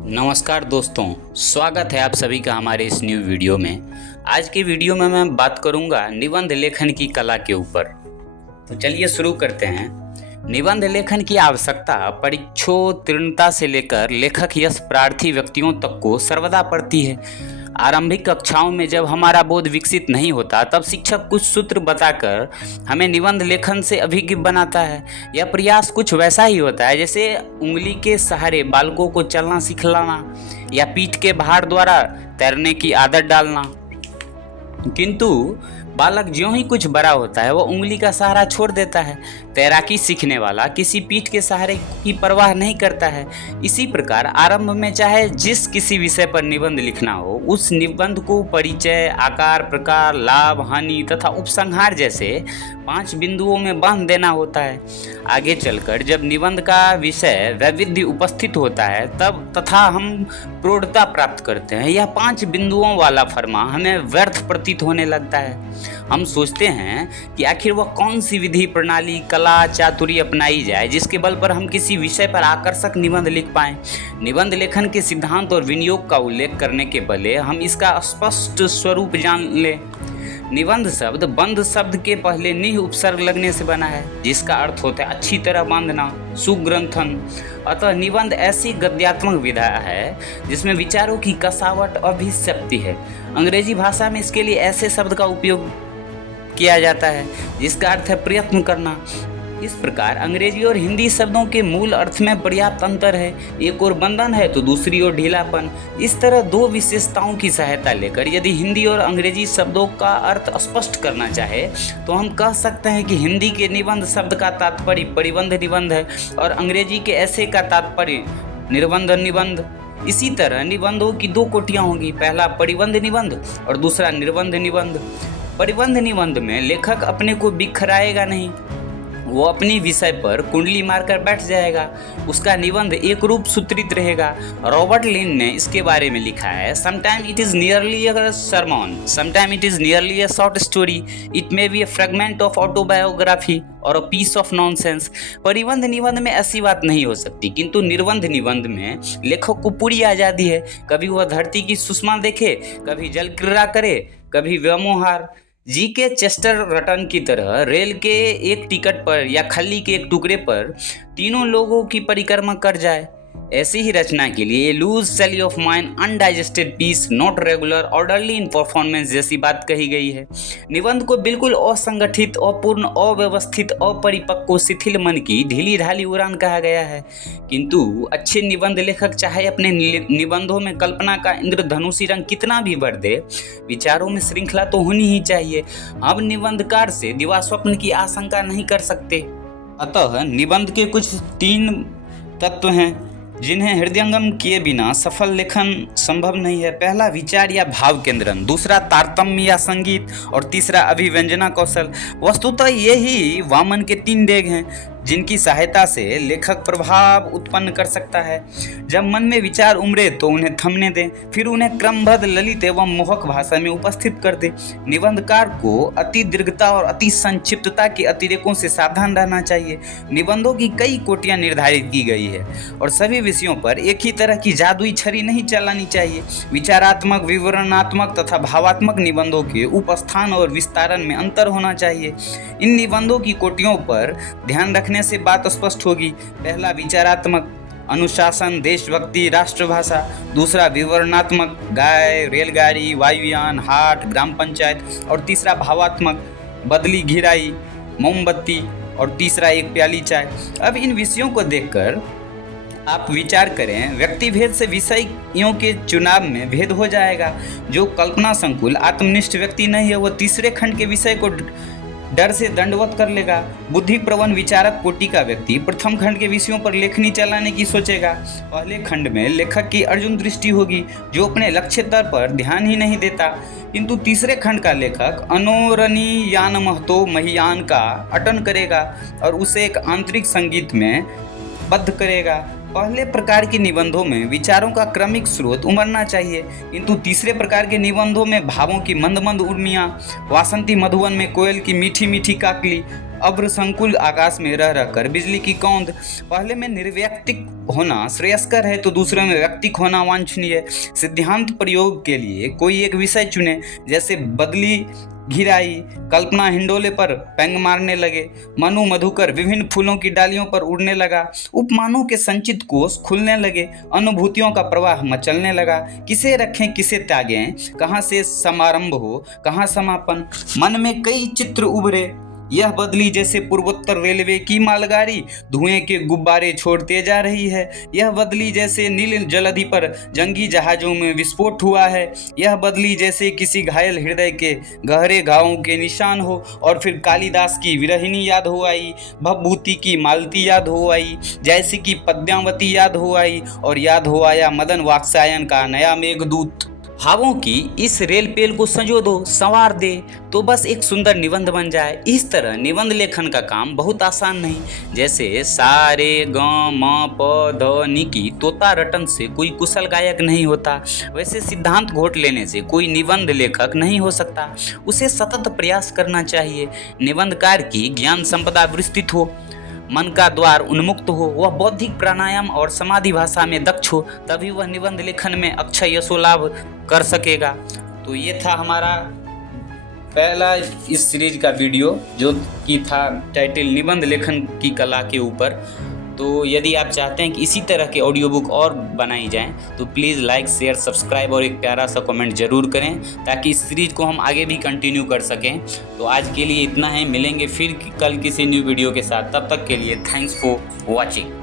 नमस्कार दोस्तों, स्वागत है आप सभी का हमारे इस न्यू वीडियो में। आज की वीडियो में मैं बात करूंगा निबंध लेखन की कला के ऊपर। तो चलिए शुरू करते हैं। निबंध लेखन की आवश्यकता परीक्षोत्तीर्णता से लेकर लेखक यश प्रार्थी व्यक्तियों तक को सर्वदा पड़ती है। आरंभिक कक्षाओं में जब हमारा बोध विकसित नहीं होता तब शिक्षक कुछ सूत्र बताकर हमें निबंध लेखन से अभिज्ञ बनाता है। यह प्रयास कुछ वैसा ही होता है जैसे उंगली के सहारे बालकों को चलना सिखलाना या पीठ के भार द्वारा तैरने की आदत डालना। किंतु बालक ज्यों ही कुछ बड़ा होता है वह उंगली का सहारा छोड़ देता है। तैराकी सीखने वाला किसी पीठ के सहारे की परवाह नहीं करता है। इसी प्रकार आरंभ में चाहे जिस किसी विषय पर निबंध लिखना हो, उस निबंध को परिचय, आकार, प्रकार, लाभ, हानि तथा उपसंहार जैसे 5 बिंदुओं में बांध देना होता है। आगे चलकर जब निबंध का विषय वैविध्य उपस्थित होता है तब तथा हम प्रौढ़ता प्राप्त करते हैं, यह 5 बिंदुओं वाला फर्मा हमें व्यर्थ प्रतीत होने लगता है। हम सोचते हैं कि आखिर वह कौन सी विधि, प्रणाली, कला, चातुरी अपनाई जाए जिसके बल पर हम किसी विषय पर आकर्षक निबंध लिख पाएं। निबंध लेखन के सिद्धांत और विनियोग का उल्लेख करने के बदले हम इसका स्पष्ट स्वरूप जान लें। निबंध शब्द बंध शब्द के पहले निह उपसर्ग लगने से बना है, जिसका अर्थ होता है अच्छी तरह बांधना, सुग्रंथन। अतः निबंध ऐसी गद्यात्मक विधा है जिसमें विचारों की कसावट अभिव्यक्ति है। अंग्रेजी भाषा में इसके लिए ऐसे शब्द का उपयोग किया जाता है जिसका अर्थ है प्रयत्न करना। इस प्रकार अंग्रेजी और हिंदी शब्दों के मूल अर्थ में पर्याप्त अंतर है। एक ओर बंधन है तो दूसरी ओर ढीलापन। इस तरह दो विशेषताओं की सहायता लेकर यदि हिंदी और अंग्रेजी शब्दों का अर्थ स्पष्ट करना चाहे तो हम कह सकते हैं कि हिंदी के निबंध शब्द का तात्पर्य परिबंध निबंध है और अंग्रेजी के ऐसे का तात्पर्य निर्बंध निबंध। इसी तरह निबंधों की 2 कोटियाँ होंगी, पहला परिबंध निबंध और दूसरा निर्बंध निबंध। परिबंध निबंध में लेखक अपने को बिखराएगा नहीं, वो अपनी विषय पर कुंडली मारकर बैठ जाएगा। उसका निबंध एक रूप सूत्रित रहेगा। रॉबर्ट लिन ने इसके बारे में लिखा है, sometime it is nearly a sermon, sometime it is nearly a short story, it may be a fragment of autobiography और अ पीस ऑफ नॉनसेंस। परिबंध निबंध में ऐसी बात नहीं हो सकती, किंतु निर्बंध निबंध में लेखक को पूरी आज़ादी है। कभी वह धरती की सुषमा देखे, कभी जल क्रीड़ा करे, कभी व्योमोहार। जी.के. चेस्टरटन की तरह रेल के एक टिकट पर या खल्ली के एक टुकड़े पर तीनों लोगों की परिक्रमा कर जाए। ऐसी ही रचना के लिए loose sally of mind, undigested piece, not regular, orderly in performance जैसी बात कही गई है। निबंध को बिल्कुल असंगठित, अपूर्ण, अव्यवस्थित, अपरिपक्व, शिथिल मन की ढीली ढाली उड़ान कहा गया है। किंतु अच्छे निबंध लेखक चाहे अपने निबंधों में कल्पना का इंद्रधनुषी रंग कितना भी भर दे, विचारों में श्रृंखला तो होनी ही चाहिए। हम निबंधकार से दिवास्वप्न की आशंका नहीं कर सकते। अतः निबंध के कुछ 3 तत्व हैं जिन्हें हृदयंगम किए बिना सफल लेखन संभव नहीं है। पहला विचार या भाव केंद्रण, दूसरा तारतम्य या संगीत और तीसरा अभिव्यंजना कौशल। वस्तुतः ये ही वामन के 3 डेग हैं जिनकी सहायता से लेखक प्रभाव उत्पन्न कर सकता है। जब मन में विचार उमड़े तो उन्हें थमने दें, फिर उन्हें क्रमबद्ध, ललित एवं मोहक भाषा में उपस्थित कर दें। निबंधकार को अति दीर्घता और अति संक्षिप्तता के अतिरेकों से सावधान रहना चाहिए। निबंधों की कई कोटियां निर्धारित की गई है और सभी विषयों पर एक ही तरह की जादुई छड़ी नहीं चलानी चाहिए। विचारात्मक, विवरणात्मक तथा भावात्मक निबंधों के उपस्थान और विस्तारण में अंतर होना चाहिए। इन निबंधों की कोटियों पर ध्यान रखने से बात स्पष्ट होगी। पहला विचारात्मक, अनुशासन, देशभक्ति, राष्ट्रभाषा। दूसरा विवरणात्मक, गाय, रेलगाड़ी, वायुयान, हाट, ग्राम पंचायत। और तीसरा भावात्मक, बदली, घिराई, मोमबत्ती। और तीसरा एक प्याली चाय। अब इन विषयों को देखकर आप विचार करें, व्यक्ति भेद से विषयों के चुनाव में भेद हो जाएगा। जो कल्पना संकुल आत्मनिष्ठ व्यक्ति नहीं है वह तीसरे खंड के विषय को डर से दंडवत कर लेगा। बुद्धि प्रवण विचारक कोटि का व्यक्ति प्रथम खंड के विषयों पर लेखनी चलाने की सोचेगा। पहले खंड में लेखक की अर्जुन दृष्टि होगी जो अपने लक्ष्य तर पर ध्यान ही नहीं देता, किंतु तीसरे खंड का लेखक अनोरणीयान महतो महियान का अटन करेगा और उसे एक आंतरिक संगीत में बद्ध करेगा। पहले प्रकार के निबंधों में विचारों का क्रमिक स्रोत उमड़ना चाहिए, किंतु तीसरे प्रकार के निबंधों में भावों की मंद मंद उर्मियाँ, वासंती मधुवन में कोयल की मीठी मीठी काकली, अभ्र संकुल आकाश में रह रहकर बिजली की कौंध। पहले में निर्व्यक्तिक होना श्रेयस्कर है तो दूसरे में व्यक्तिक होना वांछनीय है। सिद्धांत प्रयोग के लिए कोई एक विषय चुने, जैसे बदली घिराई, कल्पना हिंडोले पर पैंग मारने लगे, मनु मधुकर विभिन्न फूलों की डालियों पर उड़ने लगा, उपमानों के संचित कोष खुलने लगे, अनुभूतियों का प्रवाह मचलने लगा। किसे रखें किसे त्यागें, कहाँ से समारंभ हो कहाँ समापन। मन में कई चित्र उभरे, यह बदली जैसे पूर्वोत्तर रेलवे की मालगाड़ी धुएं के गुब्बारे छोड़ते जा रही है। यह बदली जैसे नील जलधि पर जंगी जहाजों में विस्फोट हुआ है। यह बदली जैसे किसी घायल हृदय के गहरे घावों के निशान हो। और फिर कालिदास की विरहिणी याद हो आई, भवभूति की मालती याद हो आई, जैसे कि पद्मावती याद हो आई, और याद हो आया मदन वात्स्यायन का नया मेघदूत। भावों की इस रेल पेल को संजो दो, संवार दे, तो बस एक सुंदर निबंध बन जाए। इस तरह निबंध लेखन का काम बहुत आसान नहीं। जैसे सा रे ग म प ध नि की तोता रटन से कोई कुशल गायक नहीं होता, वैसे सिद्धांत घोट लेने से कोई निबंध लेखक नहीं हो सकता। उसे सतत प्रयास करना चाहिए। निबंधकार की ज्ञान संपदा विस्तृत हो, मन का द्वार उन्मुक्त हो, वह बौद्धिक प्राणायाम और समाधि भाषा में दक्ष हो, तभी वह निबंध लेखन में अक्षय यशो लाभ कर सकेगा। तो ये था हमारा पहला इस सीरीज का वीडियो, जो कि था टाइटल निबंध लेखन की कला के ऊपर। तो यदि आप चाहते हैं कि इसी तरह के ऑडियो बुक और बनाई जाएं, तो प्लीज़ लाइक शेयर सब्सक्राइब और एक प्यारा सा कमेंट ज़रूर करें, ताकि इस सीरीज को हम आगे भी कंटिन्यू कर सकें। तो आज के लिए इतना है, मिलेंगे फिर कल किसी न्यू वीडियो के साथ। तब तक के लिए थैंक्स फॉर वॉचिंग।